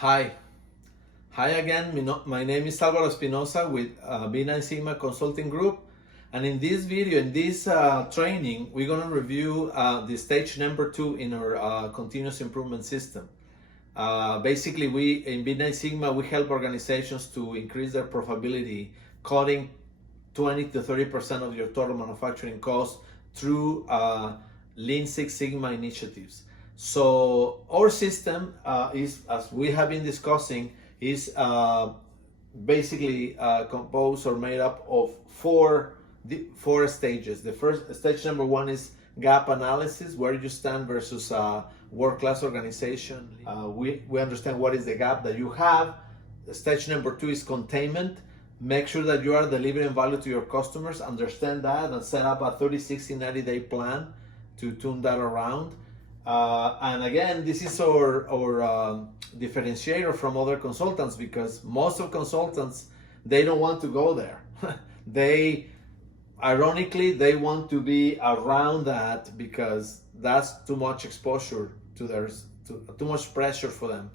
Hi. Hi again. My name is Álvaro Espinosa with B9 Sigma Consulting Group. And in this video, in this training, we're going to review the stage number 2 in our continuous improvement system. Basically, we in B9 Sigma, we help organizations to increase their profitability, cutting 20 to 30% of your total manufacturing costs through Lean Six Sigma initiatives. So our system is, as we have been discussing, is basically composed or made up of four stages. The first stage number 1 is gap analysis, where you stand versus world-class organization. We understand what is the gap that you have. Stage number 2 is containment. Make sure that you are delivering value to your customers, understand that, and set up a 30, 60, 90-day plan to tune that around. And again, this is our differentiator from other consultants, because most of consultants, they don't want to go there. Ironically, they want to be around that because that's too much exposure to too much pressure for them.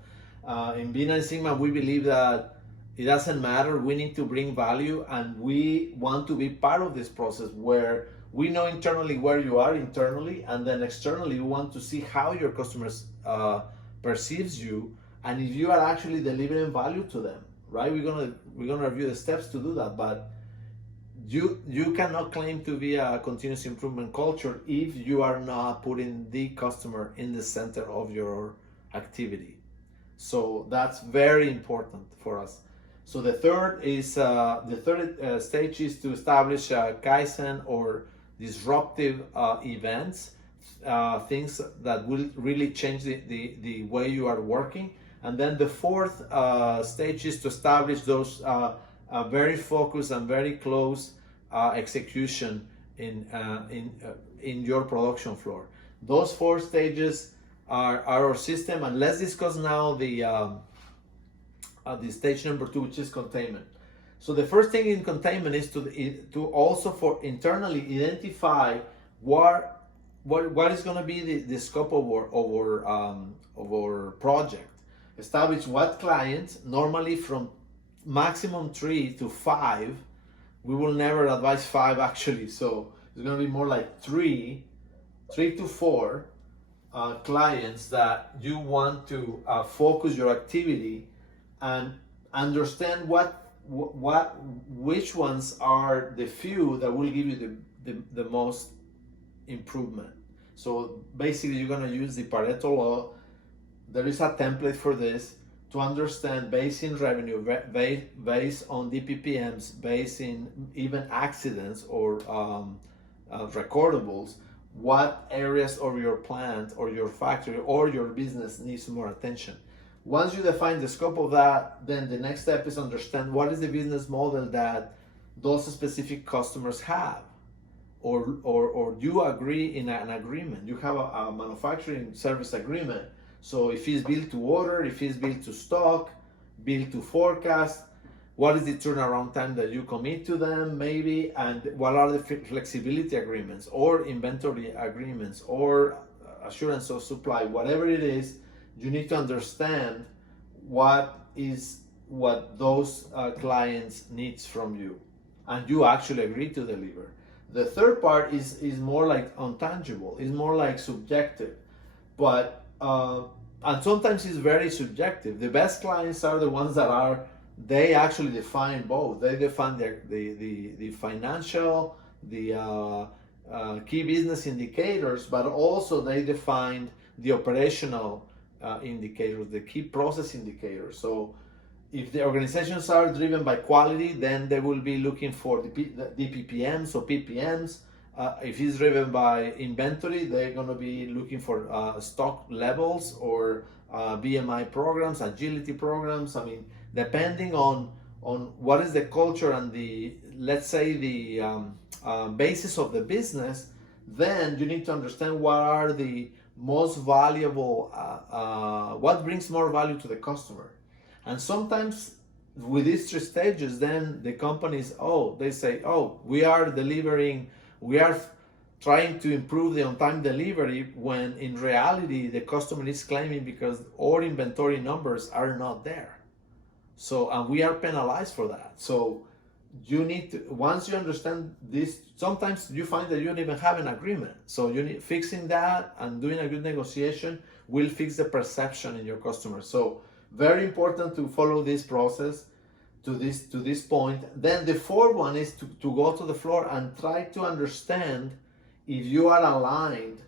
In B9 Sigma, we believe that it doesn't matter. We need to bring value, and we want to be part of this process where we know internally where you are internally, and then externally we want to see how your customers perceives you, and if you are actually delivering value to them, right? We're gonna review the steps to do that, but you cannot claim to be a continuous improvement culture if you are not putting the customer in the center of your activity. So that's very important for us. So the third stage is to establish Kaizen or disruptive events, things that will really change the way you are working. And then the fourth stage is to establish those very focused and very close execution in your production floor. Those four stages are our system, and let's discuss now the stage number 2, which is containment. So the first thing in containment is to also for internally identify what is going to be the scope of our project. Establish what clients, normally from maximum 3 to 5. We will never advise 5 actually, so it's going to be more like 3 to 4 clients that you want to focus your activity and understand which ones are the few that will give you the most improvement. So basically, you're going to use the Pareto Law. There is a template for this to understand, based in revenue, based on DPPMs, based in even accidents or recordables, what areas of your plant or your factory or your business needs more attention. Once you define the scope of that, then the next step is understand what is the business model that those specific customers have, or you agree in an agreement. You have a manufacturing service agreement. So if it's built to order, if it's built to stock, built to forecast, what is the turnaround time that you commit to them maybe, and what are the flexibility agreements or inventory agreements or assurance of supply, whatever it is, you need to understand what those clients needs from you, and you actually agree to deliver. The third part is more like intangible, is more like subjective, but and sometimes it's very subjective. The best clients are the ones that they actually define both. They define the financial, the key business indicators, but also they define the operational indicators, the key process indicators. So if the organizations are driven by quality, then they will be looking for the DPPMs or PPMs. If it's driven by inventory, they're going to be looking for stock levels or BMI programs, agility programs. I mean, depending on what is the culture and let's say the basis of the business, then you need to understand what are the most valuable, what brings more value to the customer. And sometimes with these 3 stages, then the companies, they say, we are delivering, we are trying to improve the on-time delivery when in reality the customer is claiming because our inventory numbers are not there. So, and we are penalized for that. So you need to, once you understand this, sometimes you find that you don't even have an agreement. So you need fixing that, and doing a good negotiation will fix the perception in your customer. So very important to follow this process to this point. Then the fourth one is to go to the floor and try to understand if you are aligned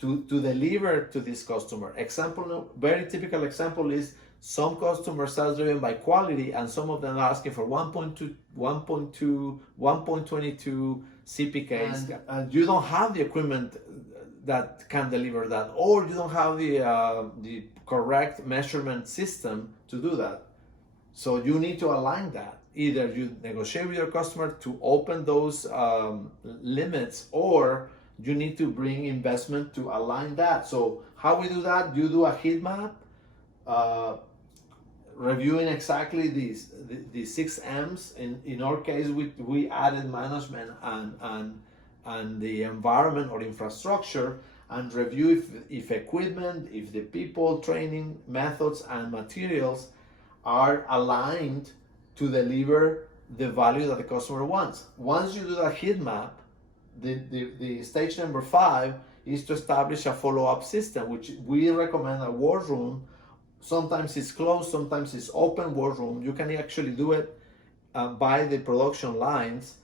to deliver to this customer. Example, very typical example is some customers are driven by quality, and some of them are asking for 1.2, 1.22 CPKs, and you don't have the equipment that can deliver that, or you don't have the correct measurement system to do that. So you need to align that. Either you negotiate with your customer to open those limits, or you need to bring investment to align that. So how we do that? You do a heat map, reviewing exactly these 6 M's. In our case, we added management and the environment or infrastructure, and review if equipment, if the people, training, methods, and materials are aligned to deliver the value that the customer wants. Once you do that heat map, the stage number 5 is to establish a follow-up system, which we recommend a war room. Sometimes it's closed, sometimes it's open war room. You can actually do it by the production lines,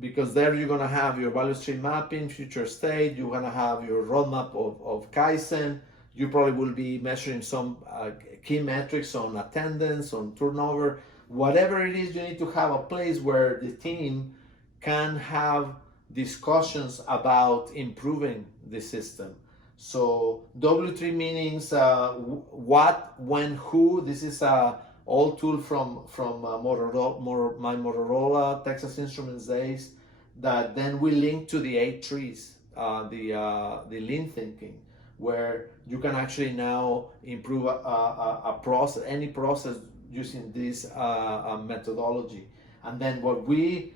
because there you're gonna have your value stream mapping, future state, you're gonna have your roadmap of Kaizen. You probably will be measuring some key metrics on attendance, on turnover, whatever it is. You need to have a place where the team can have discussions about improving the system. So W3 meanings what, when, who. This is a old tool from Motorola, my Motorola Texas Instruments days, that then we link to the 8 trees, the lean thinking, where you can actually now improve a process, any process, using this methodology. And then what we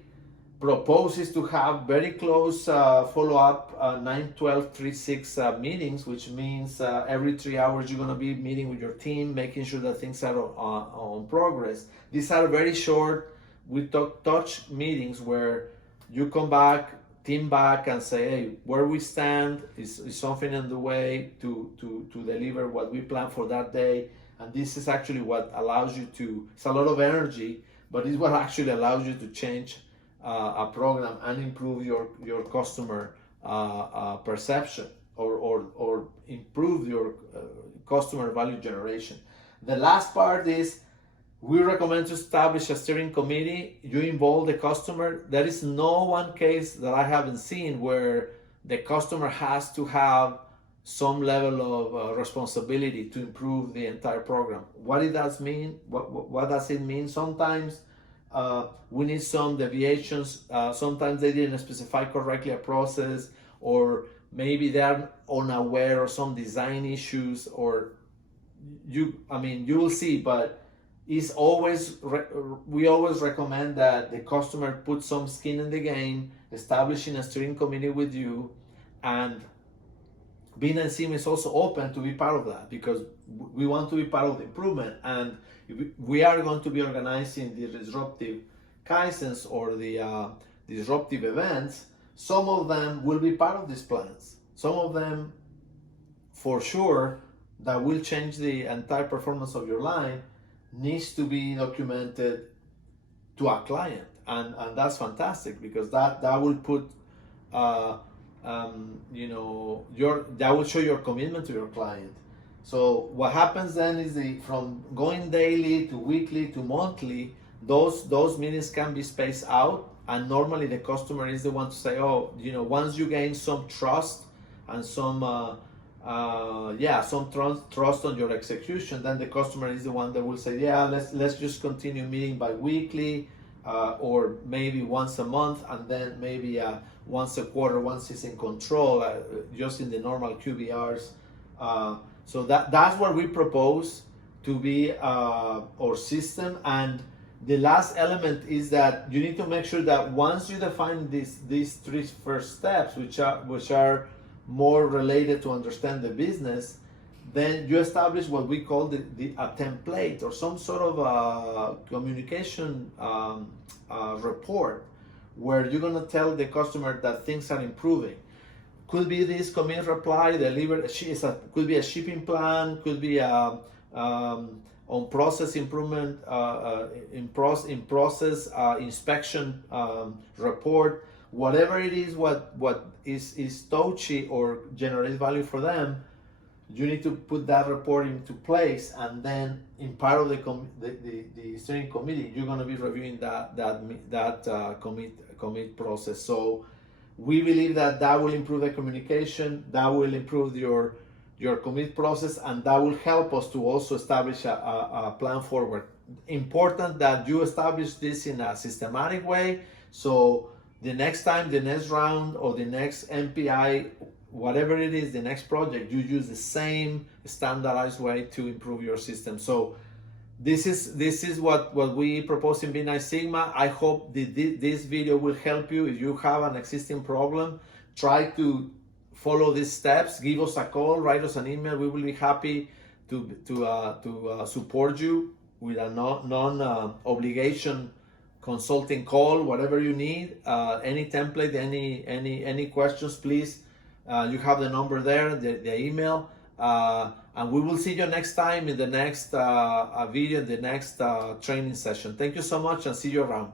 propose is to have very close follow-up 9, 12, 3, 6 meetings, which means every 3 hours you're going to be meeting with your team, making sure that things are on progress. These are very short, we touch meetings where you come back, team back, and say, hey, where we stand, is something in the way to deliver what we plan for that day. And this is actually what allows you to, it's a lot of energy, but it's what actually allows you to change a program and improve your customer perception, or improve your customer value generation. The last part is we recommend to establish a steering committee. You involve the customer. There is no one case that I haven't seen where the customer has to have some level of responsibility to improve the entire program. What it does mean? What does it mean? Sometimes we need some deviations. Sometimes they didn't specify correctly a process, or maybe they're unaware of some design issues, or you will see, but it's always, we always recommend that the customer put some skin in the game, establishing a steering committee with you, and Bean and Sim is also open to be part of that, because we want to be part of the improvement, and we are going to be organizing the disruptive Kaizens, or the disruptive events. Some of them will be part of these plans. Some of them, for sure, that will change the entire performance of your line, needs to be documented to a client, and that's fantastic, because that will put that will show your commitment to your client. So what happens then is from going daily to weekly to monthly, those meetings can be spaced out, and normally the customer is the one to say, oh, once you gain some trust and some trust on your execution, then the customer is the one that will say, yeah, let's just continue meeting bi-weekly, or maybe once a month, and then maybe once a quarter, once it's in control, just in the normal QBRs. So that's what we propose to be our system. And The last element is that you need to make sure that once you define these three first steps, which are more related to understand the business, then you establish what we call a template or some sort of communication report where you're gonna tell the customer that things are improving. Could be this commit reply delivered, could be a shipping plan, could be a on process improvement, in process inspection report, whatever it is, what is touchy or generates value for them. You need to put that report into place, and then in part of the steering committee, you're going to be reviewing that commit process. So we believe that will improve the communication, that will improve your commit process, and that will help us to also establish a plan forward. Important that you establish this in a systematic way, so the next time, the next round, or the next MPI, whatever it is, the next project, you use the same standardized way to improve your system. So this is what we propose in B9 Sigma. I hope this video will help you. If you have an existing problem, try to follow these steps. Give us a call, write us an email. We will be happy to support you with a non-obligation consulting call, whatever you need. Any template, any questions, please. You have the number there, the email, and we will see you next time in the next video, the next training session. Thank you so much, and see you around.